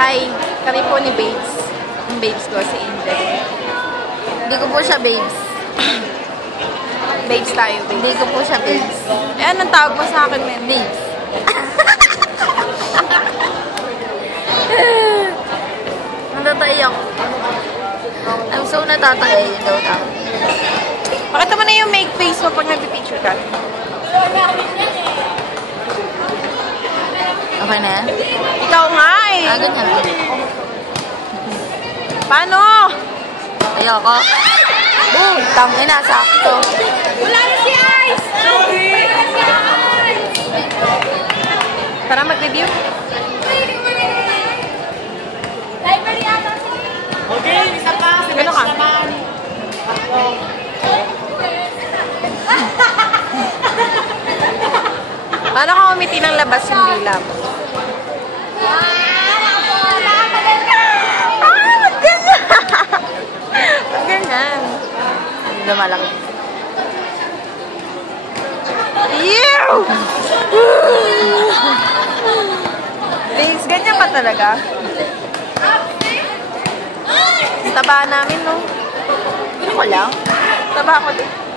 Hi, kami po ni Babes. Yung Babes ko, si Angel. Hindi ko po siya Babes. Babes tayo, Babes. Hindi ko po siya Babes. Eh, anong tawag mo sa akin, men? Babes. Natatay ako. I'm so natatay yun daw tao. Pakita mo na yung make face mo pag nagpipicture ka. Okay na yan? Ikaw nga eh. Ganyan. Paano? Ayoko. Boom! Tangina, sakto. Wala na si Ice! Tara mag-review. Library ata si... Okay, isa pa. Gano'n ka? Paano ka umiti ng labas yung dila mo? Ganyan. Lumalaki. Ew! Babes, ganyan pa talaga? Taba namin, no? Ako lang. Taba ako din.